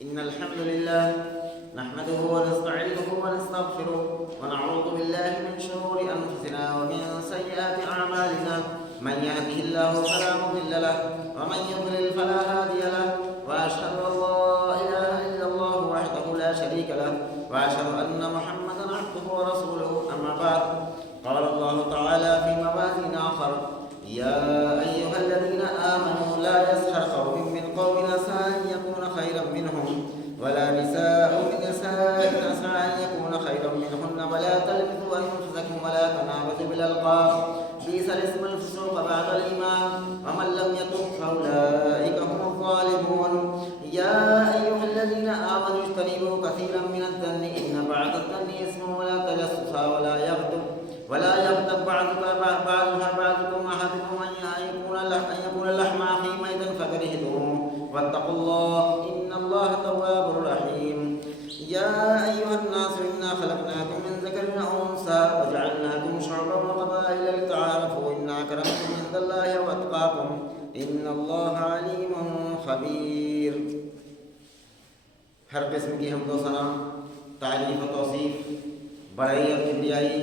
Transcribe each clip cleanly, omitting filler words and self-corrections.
إن الحمد لله نحمده ونستعينه ونستغفره ونعوذ بالله من شرور أنفسنا ومن سيئات أعمالنا. من يهده الله فلا مضل له ومن يضلل فلا هادي له. وأشهد أن لا إله إلا الله وحده لا شريك له وأشهد أن محمدا عبده ورسوله. أما بعد، قال الله تعالى في موازين آخر: يا أيها الذين آمنوا لا يسخر قوم من قوم عسى أن يكون خيرا منهم ولا نساء من نساء عسى أن يكون خيرا منهن ولا تلمزوا أنفسكم ولا تنابزوا بالألقاب بئس الاسم الفسوق بعد الإيمان ومن لم يتب فأولئك هم الظالمون. يا أيها الذين آمنوا اجتنبوا كثيرا من الظن إن بعض الظن إثم ولا تجسسوا ولا يغتب بعضكم أحدكم أن يكون لحم أخيه ميتا فكرهتموه واتقوا الله إن الله تواب رحيم. يا أيها الناس إنا خلقناكم من ذكر وأنثى وجعلناكم شعوبا وقبائل لتعارفوا إن أكرمكم عند الله وأتقاكم إن الله عليم خبير. ہر قسم کی حمد و ثنا، تعریف و توصیف بڑائی اور کبریائی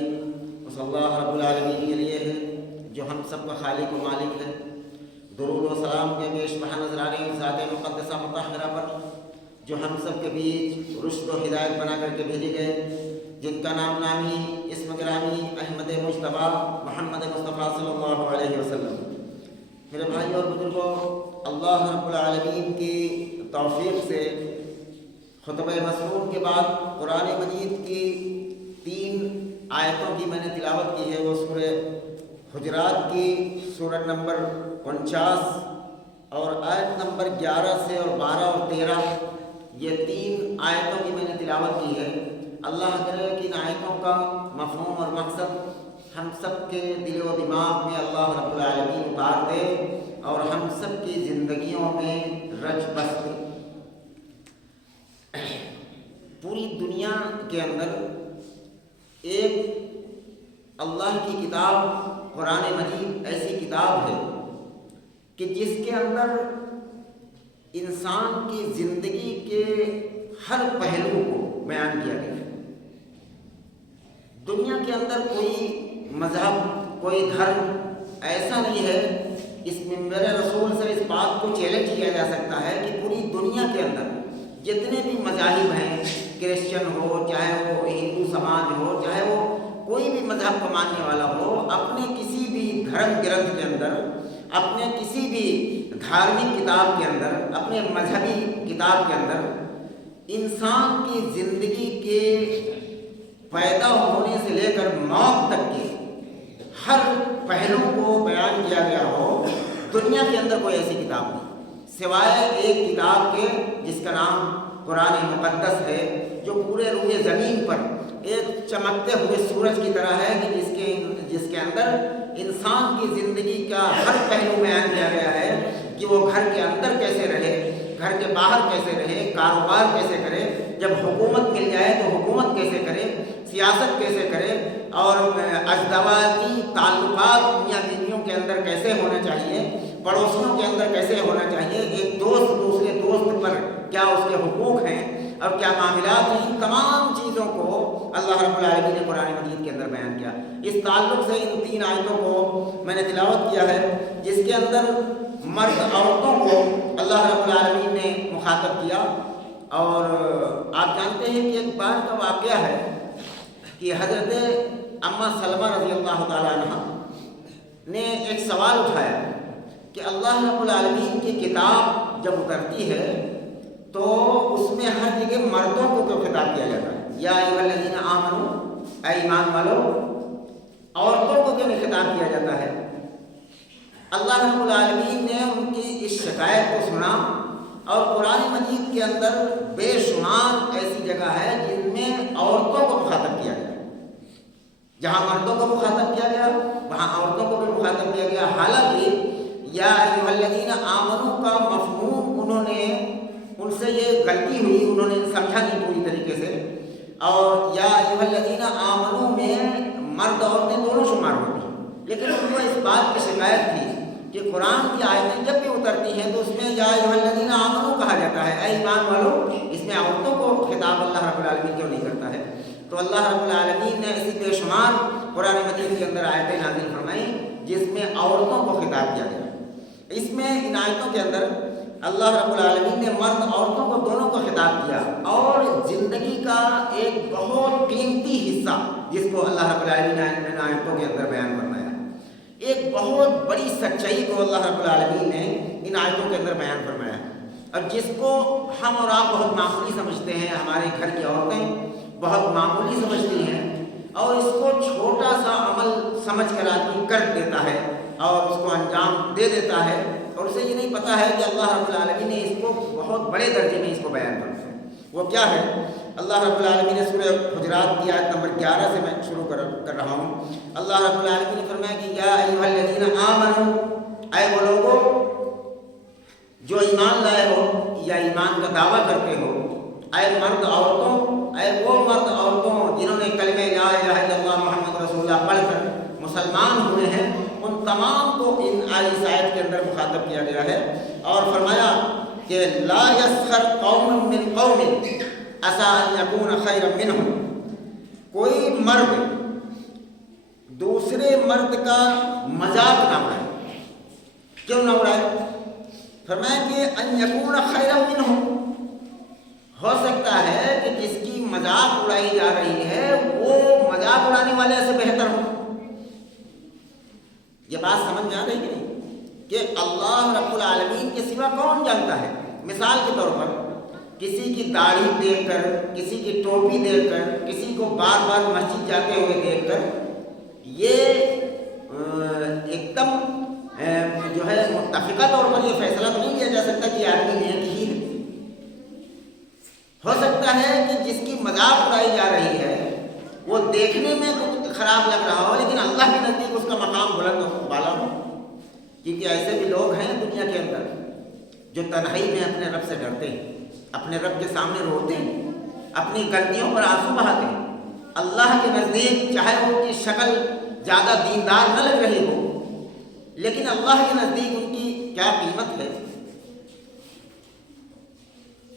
اس اللہ رب العالمین کے لیے ہے جو ہم سب کا خالق و مالک ہے. درود و سلام کے پیش بہا نظر آ رہے ہیں ذات مقدسہ مطہرہ پر جو ہم سب کے بیچ رشد و ہدایت بنا کر کے بھیجے گئے، جن کا نام نامی اسم گرامی احمد مجتبیٰ محمد مصطفیٰ صلی اللہ علیہ وسلم. میرے بھائی اور بزرگوں، اللہ رب العالمین کی توفیق سے خطبہ مسنون کے بعد قرآن مجید کی 3 آیتوں کی میں نے تلاوت کی ہے. وہ سورہ حجرات کی سورت نمبر 49 اور آیت نمبر 11 سے اور 12 اور 13، یہ 3 آیتوں کی میں نے تلاوت کی ہے. اللہ کرے کہ ان آیتوں کا مفہوم اور مقصد ہم سب کے دل و دماغ میں اللہ رب العالمین اتار دے اور ہم سب کی زندگیوں میں رچ بس دے. پوری دنیا کے اندر ایک اللہ کی کتاب قرآن مجید ایسی کتاب ہے کہ جس کے اندر انسان کی زندگی کے ہر پہلو کو بیان کیا گیا ہے. دنیا کے اندر کوئی مذہب، کوئی دھرم ایسا نہیں ہے. اس منبر رسول سے اس بات کو چیلنج کیا جا سکتا ہے کہ پوری دنیا کے اندر جتنے بھی مذاہب ہیں، کرسچن ہو، چاہے وہ ہندو سماج ہو، چاہے وہ کوئی بھی مذہب کو ماننے والا ہو، اپنے کسی بھی دھرم گرنتھ کے اندر، اپنے کسی بھی دھارمک کتاب کے اندر، اپنے مذہبی کتاب کے اندر انسان کی زندگی کے پیدا ہونے سے لے کر موت تک کے ہر پہلو کو بیان کیا گیا ہو. دنیا کے اندر کوئی ایسی کتاب نہیں سوائے ایک کتاب کے جس کا نام قرآن مقدس ہے، جو پورے روئے زمین پر ایک چمکتے ہوئے سورج کی طرح ہے کہ جس کے اندر انسان کی زندگی کا ہر پہلو بیان کیا گیا ہے کہ وہ گھر کے اندر کیسے رہے، گھر کے باہر کیسے رہے، کاروبار کیسے کرے، جب حکومت مل جائے تو حکومت کیسے کرے، سیاست کیسے کرے، اور ازدواجی تعلقات میاں بیویوں کے اندر کیسے ہونا چاہیے، پڑوسیوں کے اندر کیسے ہونا چاہیے، ایک دوست دوسرے دوست پر کیا اس کے حقوق ہیں اور کیا معاملات ہیں. ان تمام چیزوں کو اللہ رب العالمین نے قرآن مجید کے اندر بیان کیا. اس تعلق سے ان 3 آیتوں کو میں نے تلاوت کیا ہے، جس کے اندر مرد عورتوں کو اللہ رب العالمین نے مخاطب کیا. اور آپ جانتے ہیں کہ ایک بار کا واقعہ ہے کہ حضرت اماں سلمہ رضی اللہ تعالیٰ عنہ نے ایک سوال اٹھایا کہ اللہ رب العالمین کی کتاب جب اترتی ہے تو اس میں ہر جگہ مردوں کو کیوں خطاب کیا جاتا ہے؟ یا ایھا الذین آمنوا، اے ایمان والو، عورتوں کو کیوں نہیں خطاب کیا جاتا ہے؟ اللہ رب العالمین نے ان کی اس شکایت کو سنا اور قرآن مجید کے اندر بے شمار ایسی جگہ ہے جن میں عورتوں کو مخاطب کیا گیا. جہاں مردوں کو مخاطب کیا گیا وہاں عورتوں کو بھی مخاطب کیا گیا. حالانکہ یا ایھا الذین آمنوا کا مفہوم ان سے یہ غلطی ہوئی، انہوں نے سمجھا نہیں پوری طریقے سے. اور یا ایھا الذین آمنوا میں مرد عورتیں دونوں شمار ہوتی ہیں، لیکن ان کو اس بات کی شکایت تھی کہ قرآن کی آیتیں جب بھی اترتی ہیں تو اس میں یا ایھا الذین آمنوا کہا جاتا کرتا ہے، اے ایمان والو، اس میں عورتوں کو خطاب اللہ رب العالمین کیوں نہیں کرتا ہے؟ تو اللہ رب العالمین نے ایسی بے شمار قرآن مجید کے اندر آیتیں نازل فرمائیں جس میں عورتوں کو خطاب کیا گیا۔ اس میں ان آیتوں کے اندر اللہ رب العالمین نے مرد عورتوں کو دونوں کو خطاب کیا، اور زندگی کا ایک بہت قیمتی حصہ جس کو اللہ رب العالمین نے ان آیتوں کے اندر بیان فرمایا، ایک بہت بڑی سچائی کو اللہ رب العالمین نے ان آیتوں کے اندر بیان فرمایا، اور جس کو ہم اور آپ بہت معمولی سمجھتے ہیں، ہمارے گھر کی عورتیں بہت معمولی سمجھتی ہیں، اور اس کو چھوٹا سا عمل سمجھ کر آدمی کر دیتا ہے اور اس کو انجام دے دیتا ہے، اور اسے یہ نہیں پتہ ہے کہ اللہ رب العالمین نے اس کو بہت بڑے درجے میں اس کو بیان کرتا ہے۔ وہ کیا ہے؟ اللہ رب العالمین نے سورہ حجرات کی آیت نمبر 11 سے میں شروع کر رہا ہوں۔ اللہ رب العالمین نے فرمایا کہ یا ایھا الذین آمنوا، اے وہ لوگو جو ایمان لائے ہو یا ایمان کا دعویٰ کرتے ہو، اے مرد عورتوں، اے وہ مرد عورتوں جنہوں نے کلمہ لا الہ الا اللہ محمد رسول اللہ پڑھ کر مسلمان ہوئے ہیں، ان تمام کو ان اس آیت کے اندر مخاطب کیا گیا ہے، اور فرمایا کہ لا یسخر قوم من قوم عسیٰ ان یکون خیرا منہم، کوئی مرد دوسرے مرد کا مذاق نہ اڑائے۔ کیوں نہ اڑائے؟ فرمایا کہ ان یکون خیرا منہم، ہو سکتا ہے کہ جس کی مذاق اڑائی جا رہی ہے وہ مذاق اڑانے والے سے بہتر ہو۔ یہ بات سمجھ میں آ رہی کہ نہیں کہ اللہ رب العالمین کے سوا کون جانتا ہے؟ مثال کے طور پر کسی کی داڑھی دیکھ کر، کسی کی ٹوپی دیکھ کر، کسی کو بار بار مسجد جاتے ہوئے دیکھ کر یہ ایک دم جو ہے متفقہ طور پر یہ فیصلہ تو نہیں کیا جا سکتا کہ آدمی نیک ہی ہے۔ ہو سکتا ہے کہ جس کی مذاق اڑائی جا رہی ہے وہ دیکھنے میں تو خراب لگ رہا ہو، لیکن اللہ کے نزدیک اس کا مقام بلند و بالا ہو، کیونکہ ایسے بھی لوگ ہیں دنیا کے اندر جو تنہائی میں اپنے رب سے ڈرتے ہیں، اپنے رب کے سامنے روتے ہیں، اپنی غلطیوں پر آنسو بہاتے ہیں۔ اللہ کے نزدیک چاہے ان کی شکل زیادہ دیندار نہ لگ رہی ہو، لیکن اللہ کے نزدیک ان کی کیا قیمت ہے۔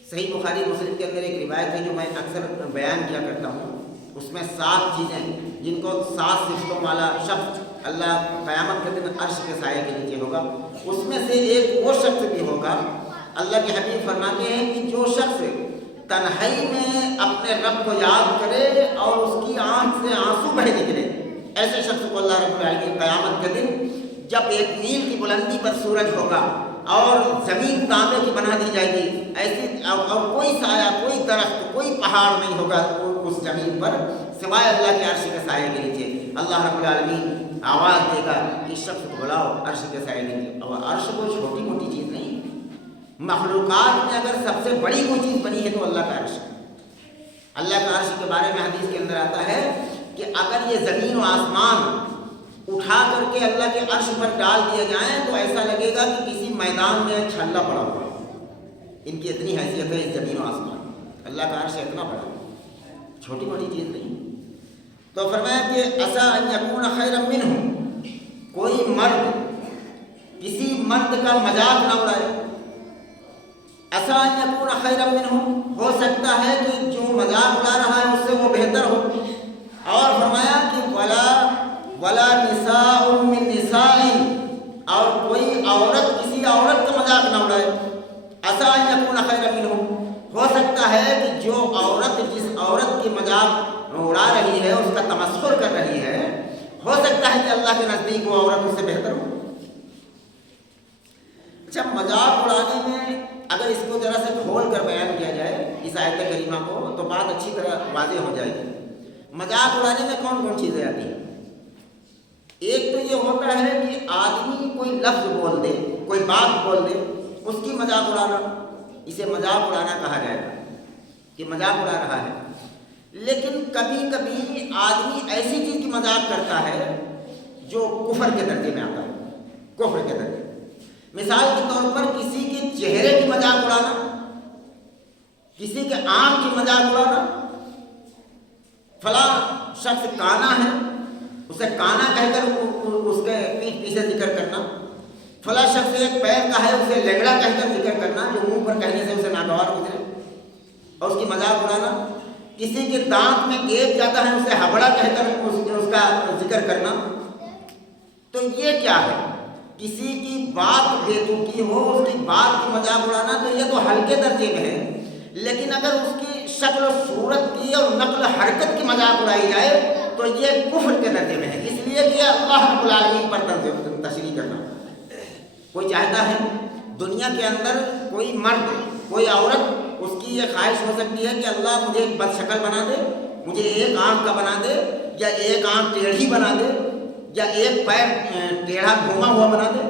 صحیح بخاری مسلم کے اندر ایک روایت ہے جو میں اکثر بیان کیا کرتا ہوں، اس میں 7 چیزیں جن کو 7 صفتوں والا شخص اللہ قیامت کے دن عرش کے سائے کے نیچے ہوگا، اس میں سے ایک وہ شخص بھی ہوگا۔ اللہ کے حبیب فرماتے ہیں کہ جو شخص تنہائی میں اپنے رب کو یاد کرے اور اس کی آنکھ سے آنسو بہہ نکلے، ایسے شخص کو اللہ رب العالمین قیامت کے دن جب 1 میل کی بلندی پر سورج ہوگا اور زمین تانبے کی بنا دی جائے گی، ایسی اور کوئی سایہ، کوئی درخت، کوئی پہاڑ نہیں ہوگا اس زمین پر سوائے اللہ کے عرش کے سائے کے نیچے، اللہ رب العالمین آواز دے گا اس شخص کو بلاؤ عرش کے سائے کے نیچے۔ اور عرش کوئی چھوٹی موٹی چیز نہیں، مخلوقات میں اگر سب سے بڑی کوئی چیز بنی ہے تو اللہ کا عرش ہے۔ اللہ کا عرش کے بارے میں حدیث کے اندر آتا ہے کہ اگر یہ زمین و آسمان اٹھا کر کے اللہ کے عرش پر ڈال دیے جائیں تو ایسا لگے گا کہ کسی میدان میں چھلا پڑا ہوا ہے۔ ان کی اتنی حیثیت ہے اس زمین و آسمان، اللہ کا عرش اتنا بڑا، چھوٹی موٹی چیز نہیں۔ تو فرمایا کہ عسیٰ ان یکون خیرا منہم، کوئی مرد کسی مرد کا مذاق نہ اڑائے۔ عسیٰ ان یکون خیرا منہم، ہو سکتا ہے کہ جو مذاق اڑا رہا ہے اس سے وہ بہتر ہو۔ اور فرمایا کہ ولا نساء من نساء، اور کوئی عورت کسی عورت کا مذاق نہ اڑائے۔ عسیٰ ان یکون خیرا منہم، ہو سکتا ہے کہ جو عورت جس عورت کی مذاق اڑا رہی ہے، اس کا تمسخر کر رہی ہے، ہو سکتا ہے کہ اللہ کے نزدیک وہ عورت اس سے بہتر ہو۔ اچھا، مذاق اڑانے میں اگر اس کو ذرا سے کھول کر بیان کیا جائے اس آیت کریمہ کو تو بات اچھی طرح واضح ہو جائے گی۔ مذاق اڑانے میں کون کون چیزیں آتی ہیں؟ ایک تو یہ ہوتا ہے کہ آدمی کوئی لفظ بول دے، کوئی بات بول دے، اس کی مذاق اڑانا، اسے مذاق اڑانا کہا جائے گا کہ مذاق اڑا رہا ہے۔ لیکن کبھی کبھی آدمی ایسی چیز کی مذاق کرتا ہے جو کفر کے درجے میں آتا ہے، کفر کے درجے۔ مثال کے طور پر کسی کے چہرے کی مذاق اڑانا، کسی کے آنکھ کی مذاق اڑانا، فلاں شخص کانا ہے اسے کانا کہہ کر اس کے پیٹھ پیچھے ذکر کرنا، فلاں شخص ایک پیر کا ہے اسے لنگڑا کہہ کر ذکر کرنا، جو منہ اوپر کہنے سے اسے ناگوار گزرے اور اس کی مذاق اڑانا، کسی کے دانت میں گیپ جاتا ہے اسے ہبڑا کہہ کر اس کا ذکر کرنا، تو یہ کیا ہے؟ کسی کی بات بے تکی ہو، اس کی بات کی مذاق اڑانا تو یہ تو ہلکے درجے میں ہے، لیکن اگر اس کی شکل و صورت کی اور نقل حرکت کی مذاق اڑائی جائے تو یہ کفر کے درجے میں ہے، اس لیے کہ اللہ رب العالمین پر تشریح کرنا۔ کوئی چاہتا ہے دنیا کے اندر کوئی مرد کوئی عورت، اس کی یہ خواہش ہو سکتی ہے کہ اللہ مجھے بد شکل بنا دے، مجھے ایک آنکھ کا بنا دے، یا ایک آنکھ ٹیڑھی بنا دے، یا ایک پیر ٹیڑھا گھوما ہوا بنا دے،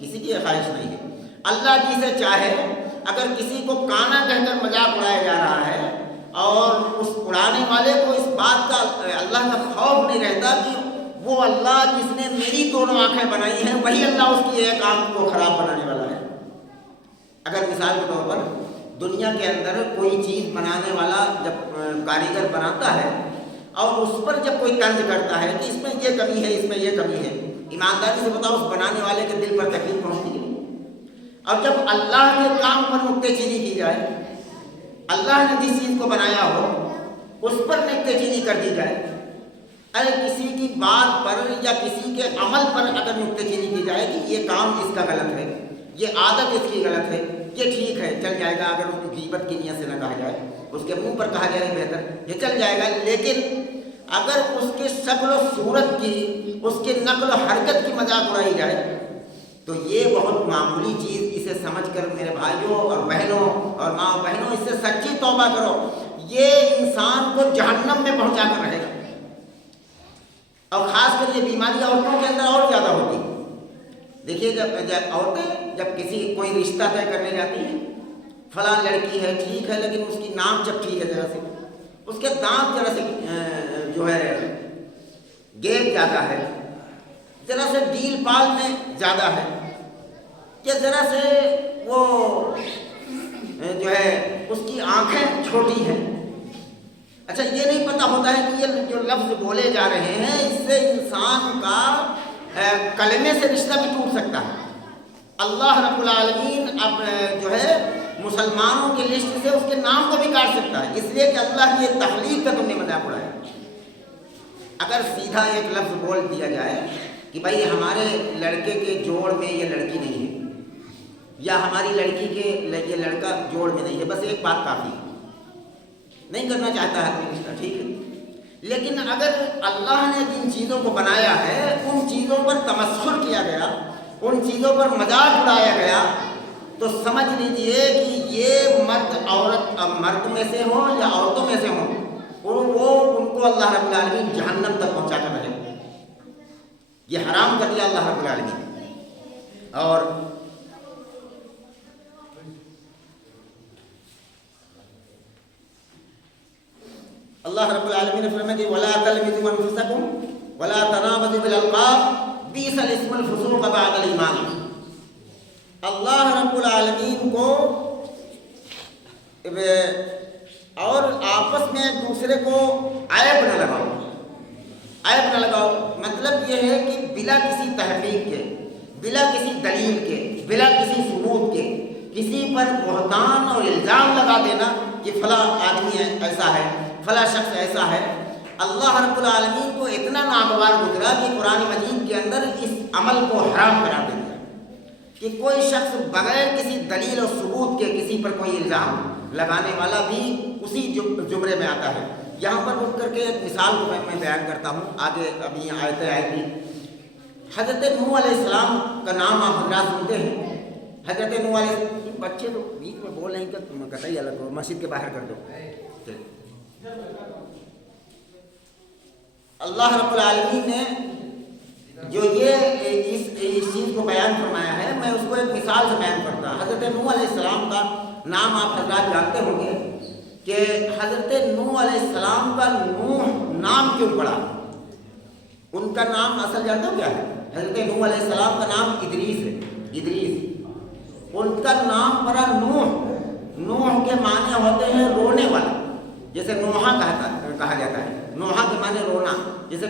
کسی کی یہ خواہش نہیں ہے۔ اللہ جسے چاہے، اگر کسی کو کانا کہہ کر مذاق اڑایا جا رہا ہے اور اس اڑانے والے کو اس بات کا اللہ کا خوف نہیں رہتا کہ وہ اللہ جس نے میری دونوں آنکھیں بنائی ہیں وہی اللہ اس کی ایک آنکھ کو خراب بنانے والا ہے۔ اگر مثال کے طور پر دنیا کے اندر کوئی چیز بنانے والا جب کاریگر بناتا ہے اور اس پر جب کوئی طنز کرتا ہے کہ اس میں یہ کمی ہے، اس میں یہ کمی ہے، ایمانداری سے بتاؤ اس بنانے والے کے دل پر تکلیف پہنچتی ہے؟ اور جب اللہ کے کام پر نکتے چینی کی جائے، اللہ نے جس چیز کو بنایا ہو اس پر نکتے چینی کر دی جائے، ارے کسی کی بات پر یا کسی کے عمل پر اگر نکتے چینی کی جائے کہ یہ کام اس کا غلط ہے، یہ عادت اس کی غلط ہے، یہ ٹھیک ہے چل جائے گا، اگر اس کی غیبت کی نیت سے نہ کہا جائے، اس کے منہ پر کہا جائے بہتر، یہ چل جائے گا، لیکن اگر اس کے شکل و صورت کی، اس کے نقل و حرکت کی مذاق اڑائی جائے تو یہ بہت معمولی چیز، اسے سمجھ کر میرے بھائیوں اور بہنوں اور ماں بہنوں اس سے سچی توبہ کرو، یہ انسان کو جہنم میں پہنچا کر رہے گا۔ اور خاص کر یہ بیماری عورتوں کے اندر اور زیادہ ہوتی ہے۔ دیکھیے جب عورتیں جب کسی کوئی رشتہ طے کرنے جاتی ہیں، فلاں لڑکی ہے ٹھیک ہے لیکن اس کی ناک چپٹی ہے، ذرا سے اس کے دانت ذرا سے جو ہے گیپ جاتا ہے، ذرا سے ڈیل پال میں زیادہ ہے، یا ذرا سے وہ جو ہے اس کی آنکھیں چھوٹی ہیں، اچھا یہ نہیں پتہ ہوتا ہے کہ یہ جو لفظ بولے جا رہے ہیں اس سے انسان کا کلمے سے رشتہ بھی ٹوٹ سکتا ہے۔ اللہ رب العالمین اب جو ہے مسلمانوں کی لسٹ سے اس کے نام کو بھی کاٹ سکتا ہے، اس لیے کہ اللہ کی تخلیق کا تم نے مذاق اڑایا۔ اگر سیدھا ایک لفظ بول دیا جائے کہ بھائی ہمارے لڑکے کے جوڑ میں یہ لڑکی نہیں ہے، یا ہماری لڑکی کے یہ لڑکا جوڑ میں نہیں ہے، بس ایک بات کافی ہے، نہیں کرنا چاہتا ہے رشتہ، ٹھیک ہے، لیکن اگر اللہ نے جن چیزوں کو بنایا ہے ان چیزوں پر تمسخر کیا گیا، ان چیزوں پر مذاق اڑایا گیا، تو سمجھ لیجیے کہ یہ مرد میں سے ہوں یا عورتوں میں سے ہوں، اور وہ ان کو اللہ رب العالمین جہنم تک پہنچا کر رہے، یہ حرام کر دیا اللہ رب العالمین۔ اور اللہ رب العالمین نے فرمایا کہ وَلَا تَلْمِزُوا أَنفُسَكُمْ وَلَا تَنَابَزُوا بِالْأَلْقَابِ بِئْسَ الْإِسْمُ الْفُسُوقُ بَعْدَ الْإِيمَانِ۔ اللہ رب العالمین کو اور آپس میں ایک دوسرے کو عیب نہ لگاؤ، عیب نہ لگاؤ، مطلب یہ ہے کہ بلا کسی تحقیق کے، بلا کسی دلیل کے، بلا کسی ثبوت کے کسی پر بہتان اور الزام لگا دینا کہ فلاں آدمی ایسا ہے، فلاں شخص ایسا ہے۔ اللہ رب العالمین کو اتنا ناگوار گزرا کہ قرآن مجید کے اندر اس عمل کو حرام قرار دے دیا کہ کوئی شخص بغیر کسی دلیل اور ثبوت کے کسی پر کوئی الزام لگانے والا بھی اسی زمرے میں آتا ہے۔ یہاں پر رک کر کے ایک مثال کو میں بیان کرتا ہوں، آگے ابھی آیتیں آئے گی۔ حضرت نوح علیہ السلام کا نام آپ حضرات سنتے ہیں۔ حضرت نوح علیہ السلام، بچے تو بیچ میں بول رہے ہیں کہ قطعی الگ ہو، مسجد کے باہر کر دو۔ اللہ رب العالمین نے جو یہ اس چیز کو بیان فرمایا ہے، میں اس کو ایک مثال سے بیان کرتا ہوں۔ حضرت نوح علیہ السلام کا نام آپ حضرات جانتے ہوں گے کہ حضرت نوح علیہ السلام کا نوح نام کیوں پڑا؟ ان کا نام اصل جانتے ہو کیا ہے؟ حضرت نوح علیہ السلام کا نام ادریس ہے، ادریس۔ ان کا نام پڑا نوح۔ نوح کے معنی ہوتے ہیں رونے والا، جیسے نوحہ کہا جاتا ہے۔ نوحہ کے معنی رونا، جیسے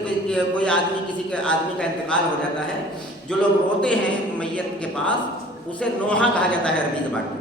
کوئی آدمی کسی کے آدمی کا انتقال ہو جاتا ہے، جو لوگ روتے ہیں میت کے پاس اسے نوحہ کہا جاتا ہے عربی زبان میں۔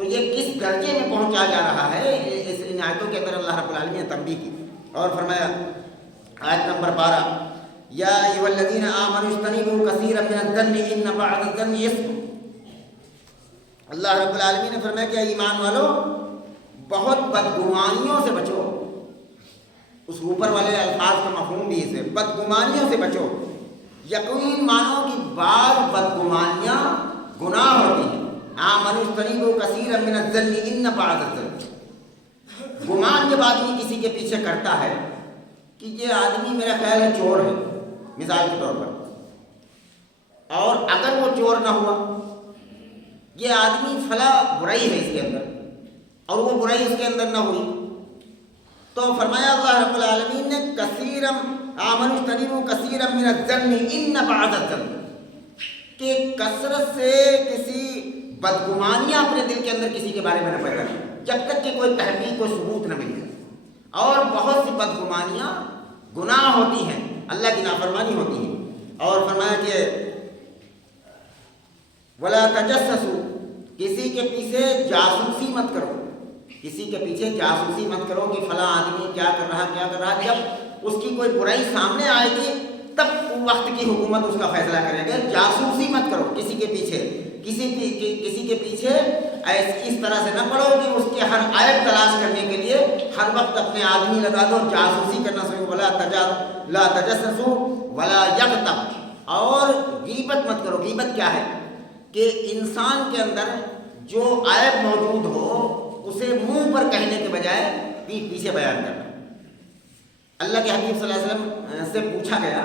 تو یہ کس درجے میں پہنچا جا رہا ہے، اس ان آیتوں کے اندر اللہ رب العالمین نے تنبیہ کی اور فرمایا آیت نمبر 12 یا ایھا الذین آمنوا اجتنبوا کثیرا من الظن ان بعض الظن اثم۔ اللہ رب العالمین نے فرمایا کہ ایمان والو بہت بدگمانیوں سے بچو، اس اوپر والے الفاظ کا مفہوم بھی اسے بدگمانیوں سے بچو، یقین مانو کہ بعض بدگمانیاں گناہ ہوتی ہیں۔ آمنوا اجتنبوا کثیرا من الظن ان بعض الظن، گمان جب آدمی کسی کے پیچھے کرتا ہے کہ یہ آدمی میرا خیال ہے چور ہے مثال کے طور پر، اور اگر وہ چور نہ ہوا، یہ آدمی فلاں برائی ہے اس کے اندر اور وہ برائی اس کے اندر نہ ہوئی، تو فرمایا اللہ رب العالمین نے کثیرا آمنوا اجتنبوا کثیرا من الظن ان بعض الظن، کہ کثرت سے کسی بدگمانیاں اپنے دل کے اندر کسی کے بارے میں نہ پیدا کریں جب تک کہ کوئی تحقیق کوئی ثبوت نہ مل جائے، اور بہت سی بدگمانیاں گناہ ہوتی ہیں، اللہ کی نافرمانی ہوتی ہیں۔ اور فرمایا کہ ولا تجسسوا، کسی کے پیچھے جاسوسی مت کرو، کسی کے پیچھے جاسوسی مت کرو کہ فلاں آدمی کیا کر رہا، جب اس کی کوئی برائی سامنے آئے گی تب وقت کی حکومت اس کا فیصلہ کرے گا۔ جاسوسی مت کرو کسی کے پیچھے، کسی کے پیچھے اس طرح سے نہ پڑو کہ اس کے ہر عیب تلاش کرنے کے لیے ہر وقت اپنے آدمی لگا دو، جاسوسی کرنا شروع۔ لا تجسسوا ولا یغتب، اور غیبت مت کرو۔ غیبت کیا ہے کہ انسان کے اندر جو عیب موجود ہو اسے منہ پر کہنے کے بجائے پیٹھ پیچھے بیان کرنا۔ اللہ کے حبیب صلی اللہ علیہ وسلم سے پوچھا گیا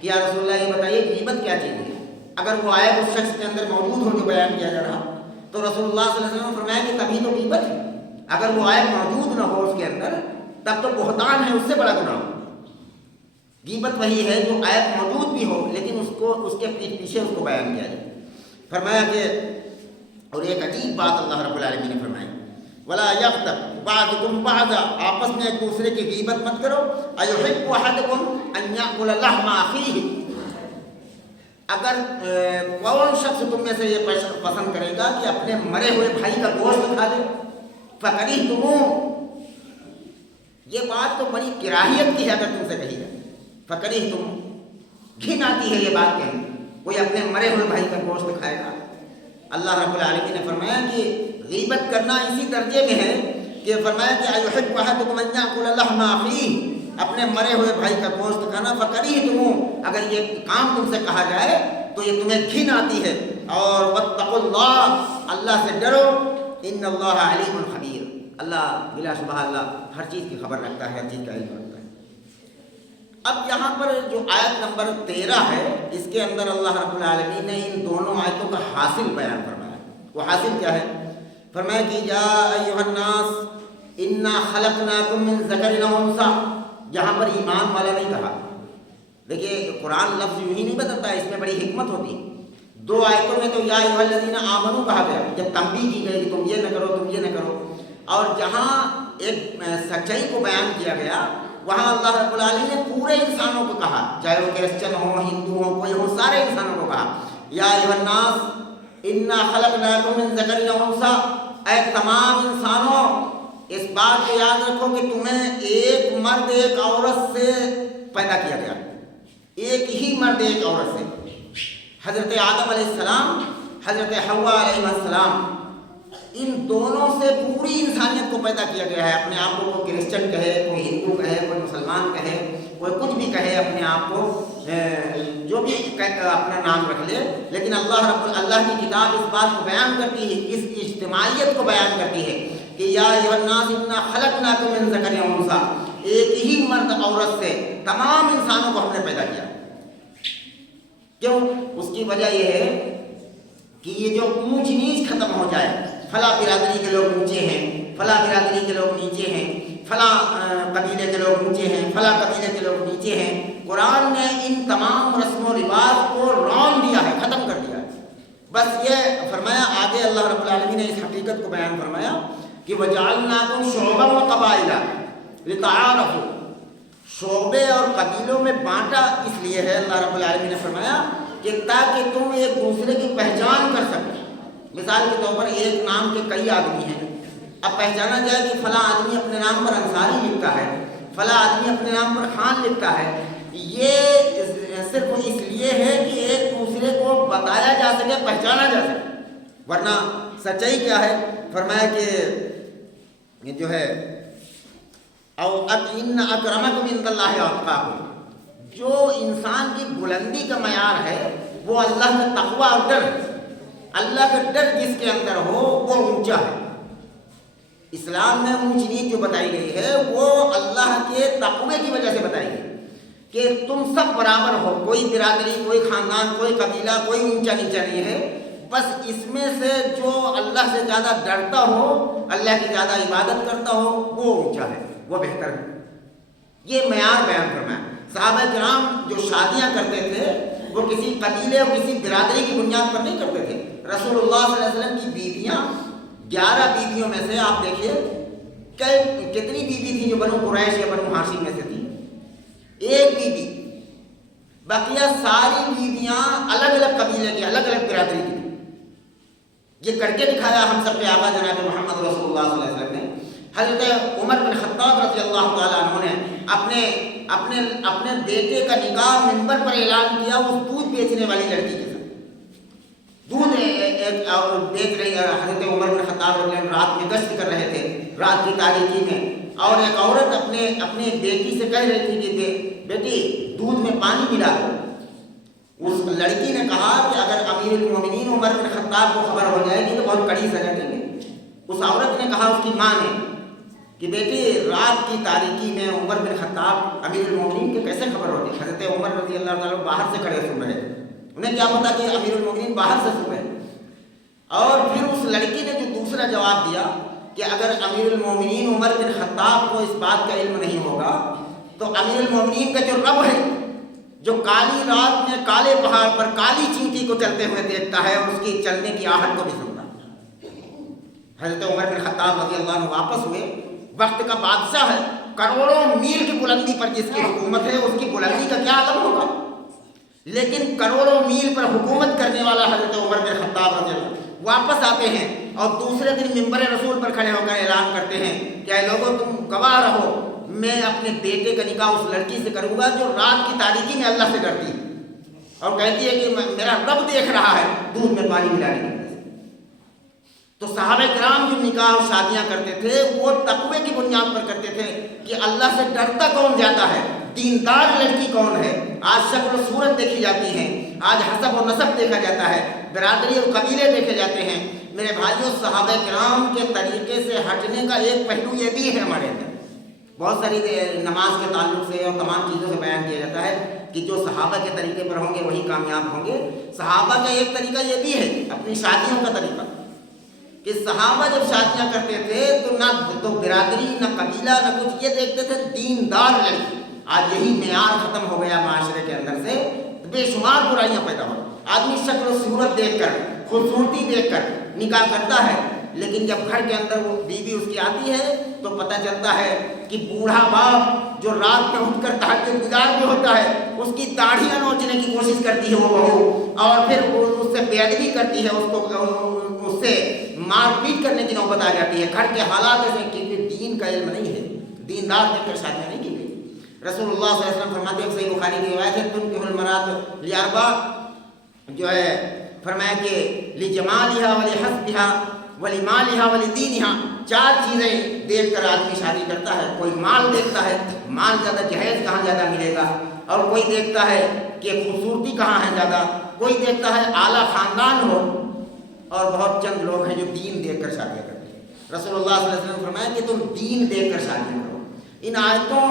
کہ یا رسول اللہ یہ بتائیے غیبت کیا چیز ہے، اگر وہ عیب اس شخص کے اندر موجود ہو جو بیان کیا جا رہا، تو رسول اللہ صلی اللہ علیہ وسلم نے فرمایا کہ تبھی تو غیبت ہے، اگر وہ عیب موجود نہ ہو اس کے اندر تب تو بہتان ہے، اس سے بڑا گناہ ہو۔ غیبت وہی ہے جو عیب موجود بھی ہو لیکن اس کے پیچھے اس کو بیان کیا جائے۔ فرمایا کہ اور ایک عجیب بات اللہ رب العالمین نے فرمائی، ولا یغتب بعضکم بعضا، آپس میں ایک دوسرے کی غیبت مت کرو۔ ایحب احدکم ان یاکل لحم اخیہ، اگر کون شخص تم میں سے یہ پسند کرے گا کہ اپنے مرے ہوئے بھائی کا گوشت کھا لے، فکرہتموہ، یہ بات تو بڑی کراہیت کی ہے اگر تم سے کہی جائے، فکرہتموہ، گھن آتی ہے یہ بات کہنے، کوئی اپنے مرے ہوئے بھائی کا گوشت کھائے گا۔ اللہ رب العالمین نے فرمایا کہ غیبت کرنا اسی درجے میں ہے کہ فرمایا کہ ایحب احدکم ان یاکل لحم اخیہ، اپنے مرے ہوئے بھائی کا گوشت کھانا، فکرہتموہ، اگر یہ کام تم سے کہا جائے تو یہ تمہیں گھن آتی ہے۔ اور واتقوا اللہ، اللہ سے ڈرو، ان اللہ علیم خبیر، اللہ بلا شبہ اللہ ہر چیز کی خبر رکھتا ہے، ہر چیز کا علم رکھتا ہے۔ اب یہاں پر جو آیت نمبر 13 ہے اس کے اندر اللہ رب العالمین نے ان دونوں آیتوں کا حاصل بیان فرمایا۔ وہ حاصل کیا ہے؟ فرمایا کہ یا ایھا الناس انا خلقناکم من ذکر و انثی، یہاں پر ایمان والا نہیں کہا۔ دیکھیے قرآن لفظ یوں ہی نہیں بدلتا ہے، اس میں بڑی حکمت ہوتی ہے۔ دو آیتوں میں تو یا ایھا الذین آمنوا کہا گیا، جب تنبیہ کی گئی کہ تم یہ نہ کرو تم یہ نہ کرو، اور جہاں ایک سچائی کو بیان کیا گیا وہاں اللہ رب العالمین نے پورے انسانوں کو کہا، چاہے وہ کرسچن ہو، ہندو ہو، کوئی ہو، سارے انسانوں کو کہا یا ایھا الناس انا خلقناکم من ذکر و انثی، اے تمام انسانوں اس بات کو یاد رکھو کہ تمہیں ایک مرد ایک عورت سے پیدا کیا گیا، ایک ہی مرد ایک عورت سے۔ حضرت آدم علیہ السلام، حضرت حوا علیہ السلام، ان دونوں سے پوری انسانیت کو پیدا کیا گیا ہے۔ اپنے آپ کو کوئی کرسچن کہے، کوئی ہندو کہے، کوئی مسلمان کہے، کوئی کچھ بھی کہے اپنے آپ کو، جو بھی اپنا نام رکھ لے، لیکن اللہ کی کتاب اس بات کو بیان کرتی ہے، اس اجتماعیت کو بیان کرتی ہے کہ یا ایھا الناس انا خلقناکم من ذکر و انثی، ایک ہی مرد عورت سے تمام انسانوں کو ہم نے پیدا کیا۔ کیوں؟ اس کی وجہ یہ ہے کہ یہ جو اونچ نیچ ختم ہو جائے، فلاں برادری کے لوگ اونچے ہیں، فلاں برادری کے لوگ نیچے ہیں، فلاں قبیلے کے لوگ اونچے ہیں، فلاں قبیلے کے لوگ نیچے ہیں۔ قرآن نے ان تمام رسم و رواج کو رون دیا ہے، ختم کر دیا ہے۔ بس یہ فرمایا آگے اللہ رب العالمین نے اس حقیقت کو بیان فرمایا کہ وَجَعَلْنَاكُمْ شُعُوبًا وَقَبَائِلَ لِتَعَارَفُوا، شعبے اور قبیلوں میں بانٹا اس لیے ہے اللہ رب العالمین نے فرمایا کہ تاکہ تم ایک دوسرے کی پہچان کر سکو۔ مثال کے طور پر ایک نام کے کئی آدمی ہیں، اب پہچانا جائے کہ فلاں آدمی اپنے نام پر انصاری لکھتا ہے، فلاں آدمی اپنے نام پر خان لکھتا ہے، یہ صرف اس لیے ہے کہ ایک دوسرے کو بتایا جا سکے، پہچانا جا سکے، ورنہ سچائی کیا ہے؟ فرمایا کہ جو ہے او ان اکرمکم عند اللہ اتقاکم، جو انسان کی بلندی کا معیار ہے وہ اللہ کا تقوی اور ڈر ہے، اللہ کا ڈر جس کے اندر ہو وہ اونچا ہے۔ اسلام میں اونچ نیچ جو بتائی گئی ہے وہ اللہ کے تقوی کی وجہ سے بتائی گئی کہ تم سب برابر ہو، کوئی برادری، کوئی خاندان، کوئی قبیلہ، کوئی اونچا نیچا نہیں ہے، بس اس میں سے جو اللہ سے زیادہ ڈرتا ہو، اللہ کی زیادہ عبادت کرتا ہو، وہ اونچا ہے، وہ بہتر ہے۔ یہ معیار بیان فرمایا۔ صحابہ کرام جو شادیاں کرتے تھے وہ کسی قبیلے اور کسی برادری کی بنیاد پر نہیں کرتے تھے۔ رسول اللہ صلی اللہ علیہ وسلم کی بیویاں 11 بیویوں میں سے آپ دیکھیے کتنی بیوی تھی جو بنو قریش یا بنو ہاشم میں سے تھی؟ ایک بیوی، بقیہ ساری بیویاں الگ الگ قبیلے کی، الگ الگ برادری کی۔ یہ کر کے دکھایا ہم سب کے آقا جناب محمد رسول اللہ صلی اللہ علیہ وسلم نے۔ حضرت عمر بن خطاب رضی اللہ تعالیٰ عنہ نے اپنے بیٹے کا نکاح منبر پر اعلان کیا اس دودھ بیچنے والی لڑکی کے ساتھ۔ دودھ بیچ رہی، حضرت عمر بن خطاب رضی اللہ عنہ رات میں گشت کر رہے تھے، رات کی تاریکی میں، اور ایک عورت اپنے بیٹی سے کہہ رہی تھی کہ بیٹی دودھ میں پانی ملا دو۔ اس لڑکی نے کہا کہ اگر امیر المومنین عمر بن خطاب کو خبر ہو جائے گی تو بہت کڑی سزا دیں گے۔ اس عورت نے کہا، اس کی ماں نے، کہ بیٹی رات کی تاریکی میں عمر بن خطاب امیر المومنین کے کیسے خبر ہوتی؟ حضرت عمر رضی اللہ تعالیٰ باہر سے کھڑے سن رہے تھے، انہیں کیا پتا کہ امیر المومنین باہر سے سن رہے ہیں۔ اور پھر اس لڑکی نے جو دوسرا جواب دیا کہ اگر امیر المومنین عمر بن خطاب کو اس بات کا علم نہیں ہوگا تو امیر المومنین کا جو رب ہے، جو کالی رات میں کالے پہاڑ پر کالی چینٹی کو چلتے ہوئے دیکھتا ہے اور اس کی چلنے کی آہٹ کو بھی سنتا ہے۔ حضرت عمر بن خطاب رضی اللہ عنہ واپس ہوئے، وقت کا بادشاہ ہے، کروڑوں میل کی بلندی پر جس کی حکومت ہے اس کی بلندی کا کیا عالم ہوگا، لیکن کروڑوں میل پر حکومت کرنے والا حضرت عمر بن خطاب رضی اللہ عنہ واپس آتے ہیں اور دوسرے دن منبر رسول پر کھڑے ہو کر اعلان کرتے ہیں کہ اے لوگوں تم گواہ رہو، میں اپنے بیٹے کا نکاح اس لڑکی سے کروں گا جو رات کی تاریکی میں اللہ سے ڈرتی ہے اور کہتی ہے کہ میرا رب دیکھ رہا ہے دودھ میں پانی ملانے کی وجہ سے۔ تو صحابہ کرام جو نکاح اور شادیاں کرتے تھے وہ تقوی کی بنیاد پر کرتے تھے کہ اللہ سے ڈرتا کون جاتا ہے، دیندار لڑکی کون ہے۔ آج شکل و صورت دیکھی جاتی ہے، آج حسب و نسب دیکھا جاتا ہے، برادری اور قبیلے دیکھے جاتے ہیں۔ میرے بھائیوں، صحابہ کرام کے طریقے سے ہٹنے کا ایک پہلو یہ بھی ہے ہمارے اندر۔ بہت ساری نماز کے تعلق سے اور تمام چیزوں سے بیان کیا جاتا ہے کہ جو صحابہ کے طریقے پر ہوں گے وہی کامیاب ہوں گے۔ صحابہ کا ایک طریقہ یہ بھی ہے، اپنی شادیوں کا طریقہ، کہ صحابہ جب شادیاں کرتے تھے تو نہ تو برادری نہ قبیلہ نہ کچھ، یہ دیکھتے تھے دیندار لڑکی۔ آج یہی معیار ختم ہو گیا معاشرے کے اندر سے، بے شمار برائیاں پیدا ہو۔ آدمی شکل و صورت دیکھ کر، خوبصورتی دیکھ کر نکاح کرتا ہے، لیکن جب گھر کے اندر وہ بیوی اس کی آتی ہے تو پتہ چلتا ہے کہ بوڑھا باپ جو رات میں اٹھ کر تہجد گزار بھی ہوتا ہے، اس کی داڑھیاں نوچنے کی کوشش کرتی ہے وہ بہو، اور پھر اس سے بے ادبی کرتی ہے، اس سے مار پیٹ کرنے کی نوبت آ جاتی ہے۔ گھر کے حالات ایسے کہ دین کا علم نہیں ہے، دیندار دیکھ کر شادیاں نہیں کی گئی۔ رسول اللہ صلی اللہ علیہ وسلم فرماتے ہیں، صحیح بخاری کی روایت ہے، تنکح المرأۃ لأربع، جو ہے فرمایا کہ لجمالها ولحسبها ولمالها ولدینها، 4 چیزیں دیکھ کر آدمی شادی کرتا ہے۔ کوئی مال دیکھتا ہے، مال زیادہ جہیز کہاں زیادہ ملے گا، اور کوئی دیکھتا ہے کہ خوبصورتی کہاں ہے زیادہ، کوئی دیکھتا ہے اعلیٰ خاندان ہو، اور بہت چند لوگ ہیں جو دین دیکھ کر شادیاں کرتے ہیں۔ رسول اللہ صلی اللہ علیہ وسلم نے فرمایا کہ تم دین دیکھ کر شادیاں کرو۔ ان آیتوں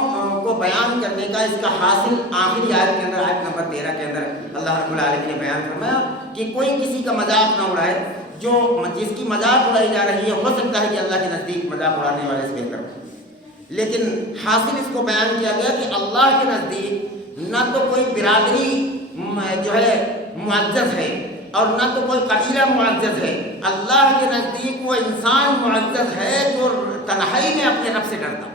کو بیان کرنے کا اس کا حاصل آخری آیت کے اندر، آیت نمبر 13 کے اندر اللہ رب العالمین نے بیان فرمایا کہ کوئی کسی کا مذاق نہ اڑائے، جو جس کی مذاق اڑائی جا رہی ہے ہو سکتا ہے کہ اللہ کے نزدیک مذاق اڑانے والے سے بہتر ہو، لیکن حاصل اس کو بیان کیا گیا کہ اللہ کے نزدیک نہ تو کوئی برادری جو ہے معزز ہے اور نہ تو کوئی قبیلہ معزز ہے، اللہ کے نزدیک وہ انسان معزز ہے جو تنہائی میں اپنے رب سے ڈرتا۔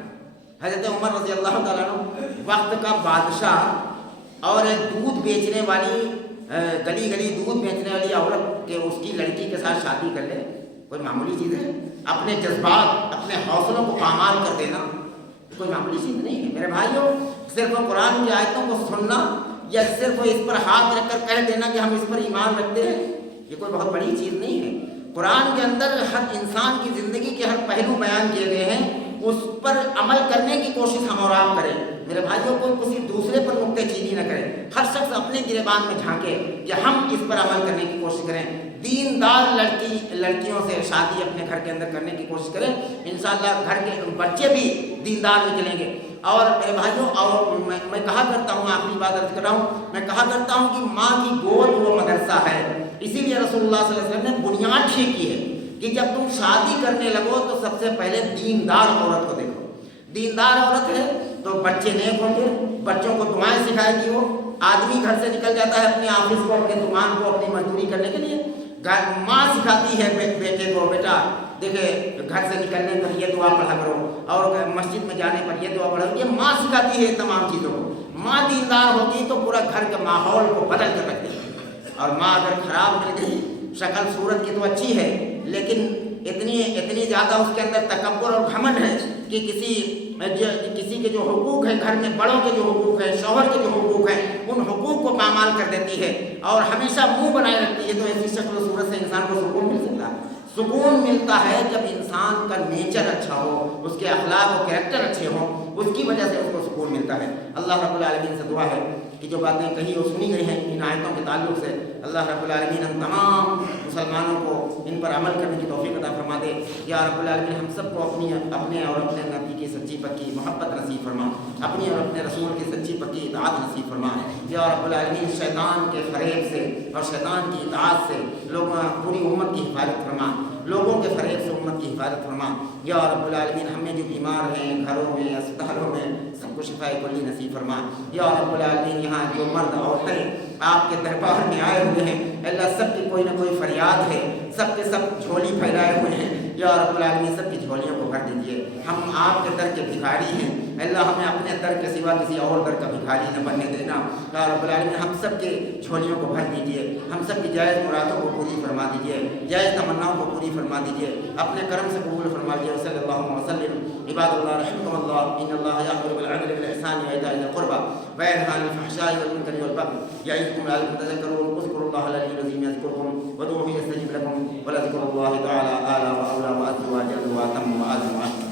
حضرت عمر رضی اللہ تعالیٰ عنہ وقت کا بادشاہ اور ایک دودھ بیچنے والی گلی گلی دودھ بیچنے والی عورت کہ اس کی لڑکی کے ساتھ شادی کر لے، کوئی معمولی چیز ہے؟ اپنے جذبات، اپنے حوصلوں کو پامال کر دینا کوئی معمولی چیز نہیں ہے میرے بھائیوں۔ صرف قرآن کی آیتوں کو سننا یا صرف اس پر ہاتھ رکھ کر کہہ دینا کہ ہم اس پر ایمان رکھتے ہیں، یہ کوئی بہت بڑی چیز نہیں ہے۔ قرآن کے اندر ہر انسان کی زندگی کے ہر پہلو بیان کیے گئے ہیں، اس پر عمل کرنے کی کوشش ہم اور آپ کریں میرے بھائیوں۔ کوئی کسی دوسرے پر نکتہ چینی نہ کرے، ہر شخص اپنے گریبان میں جھانکے کہ ہم اس پر عمل کرنے کی کوشش کریں۔ دیندار لڑکیوں سے شادی اپنے گھر کے اندر کرنے کی کوشش کریں، انشاءاللہ گھر کے بچے بھی دیندار نکلیں گے۔ اور میرے بھائیوں، اور میں کہا کرتا ہوں، آخری بات عرض کر رہا ہوں، میں کہا کرتا ہوں کہ ماں کی گود وہ مدرسہ ہے۔ اسی لیے رسول اللہ صلی اللہ علیہ وسلم نے بنیاد ٹھیک کی ہے کہ جب تم شادی کرنے لگو تو سب سے پہلے دیندار عورت کو دیکھو۔ دیندار عورت ہے تو بچے نیک ہوں گے، بچوں کو دعائیں سکھائے گی۔ وہ آدمی گھر سے نکل جاتا ہے اپنے آفس کو، اپنے دکان کو، اپنی مزدوری کرنے کے لیے، ماں سکھاتی ہے بیٹے کو، بیٹا دیکھے گھر سے نکلنے پر یہ دعا پڑھا کرو، اور مسجد میں جانے پر یہ دعا پڑھا کرو۔ یہ ماں سکھاتی ہے تمام چیزوں کو۔ ماں دیندار ہوتی تو پورا گھر کے ماحول کو بدل کر رکھ دیتی، اور ماں اگر خراب مل گئی، شکل صورت کی تو اچھی ہے لیکن اتنی زیادہ اس کے اندر تکبر اور گھمنڈ ہے کہ کسی کے جو حقوق ہیں گھر میں، بڑوں کے جو حقوق ہیں، شوہر کے جو حقوق ہیں، ان حقوق کو پامال کر دیتی ہے اور ہمیشہ منہ بنائے رکھتی ہے، تو ایسی شکل و صورت سے انسان کو سکون مل سکتا ہے؟ سکون ملتا ہے جب انسان کا نیچر اچھا ہو، اس کے اخلاق و کریکٹر اچھے ہوں، اس کی وجہ سے اس کو سکون ملتا ہے۔ اللہ رب العالمین سے دعا ہے کہ جو باتیں کہی اور سنی گئی ہیں ان آیتوں کے تعلق سے، اللہ رب العالمین ہم تمام مسلمانوں کو ان پر عمل کرنے کی توفیق عطا فرما دے۔ یا رب العالمین ہم سب کو اپنے اور اپنے نبی کی سچی پکی محبت نصیب فرما، اپنی اور اپنے رسول کی سچی پکی اطاعت نصیب فرما۔ یا رب العالمین شیطان کے فریب سے اور شیطان کی اطاعت سے پوری امت کی حفاظت فرما، لوگوں کے فریب سے امت کی حفاظت فرما۔ یا رب العالمین ہمیں جو بیمار ہیں گھروں میں، اسپتالوں میں، سب کو شفا کلی نصیب فرما۔ یا رب العالمین یہاں جو مرد عورتیں آپ کے دربار میں آئے ہوئے ہیں، اللہ سب کی کوئی نہ کوئی فریاد ہے، سب کے سب جھولی پھیلائے ہوئے ہیں، یا رب العالمین سب کی جھولیوں کو بھر دیجیے۔ ہم آپ کے در کے بھکاری ہیں، اللہ ہمیں اپنے در کے سوا کسی اور در کا بھکاری نہ بننے دینا۔ یا رب العالمین ہم سب کے جھولیوں کو بھر دیجیے، ہم سب کی جائز مرادوں کو پوری فرما دیجیے، جائز تمناؤں کو پوری فرما دیجیے، اپنے کرم سے قبول فرما لیجیے۔ صلی اللہ وسلم عباد اللہ رحمکم اللہ، ان اللہ یأمر بالعدل والإحسان وإيتاء ذي القربى وينهى عن الفحشاء والمنكر والبغي يعظكم لعلكم تذكرون۔ اذكروا الله العلي العظيم يذكركم وادعوه يستجب لكم ولذكر الله تعالى أعلى وأولى وأجل وأتم وأعظم وأكبر۔